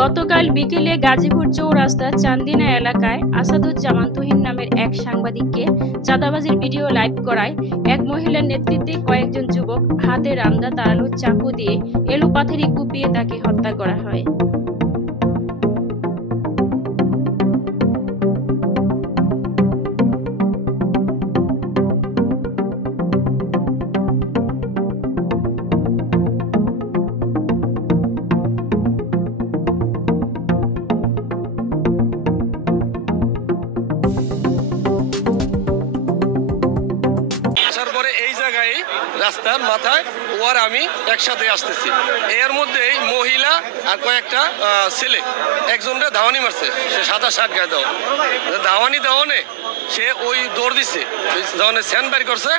গতকাল বিকেলে গাজীপুর চৌরাস্তা চান্দিনা এলাকায় আসাদুজ্জামান তুহিন নামের এক সাংবাদিককে চাঁদাবাজির ভিডিও লাইভ করায় এক মহিলার নেতৃত্বে কয়েকজন যুবক হাতে রামদা তাড়ালো চাকু দিয়ে এলোপাথারি কুপিয়ে তাকে হত্যা করা হয়। এই জায়গায় রাস্তার মাথায় ও আর আমি একসাথে আসতেছি, এর মধ্যে মহিলা আর কয়েকটা ছেলে একজনটা ধাওয়ানি মারছে, সে সাদা শার্ট গায়ে ধাওয়ানি দেওয়ানে সে ওই দৌড় দিচ্ছে, যখন স্যান বাইর করছে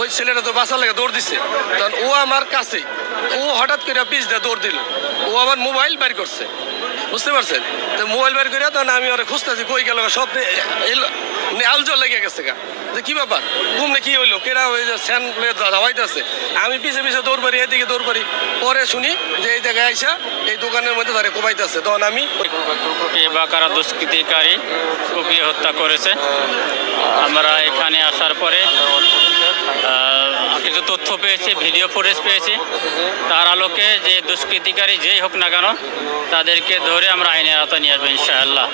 ওই ছেলেটা তো বাঁচার লাগে দৌড় দিচ্ছে, তখন ও আমার কাছেই ও হঠাৎ করে পিছ দিয়ে দৌড় দিল, ও আমার মোবাইল বাইর করছে, বুঝতে পারছেন? তো মোবাইল বের করে তখন আমি ওরা খুঁজতেছি কই গেল, সব আলজল লেগে গেছে গা, যে কি ব্যাপার ঘুমনে কি হইলো, কেরা ওই যে স্যান ধাওয়াইতেছে, আমি পিছে পিছে দৌড় পারি, এদিকে দৌড় পারি, পরে শুনি যে এই জায়গায় আইসা এই দোকানের মধ্যে তারা কোবাইতেছে, তখন আমি বা কারা দুষ্কৃতিকারী কুপিয়ে হত্যা করেছে। আমরা এখানে আসার পরে কিছু তথ্য পেয়েছি, ভিডিও ফুটেজ পেয়েছি, তার আলোকে যে দুষ্কৃতিকারী যেই হোক না কেন তাদেরকে ধরে আমরা আইনের আওতায় নিয়ে আসবো ইনশাআল্লাহ।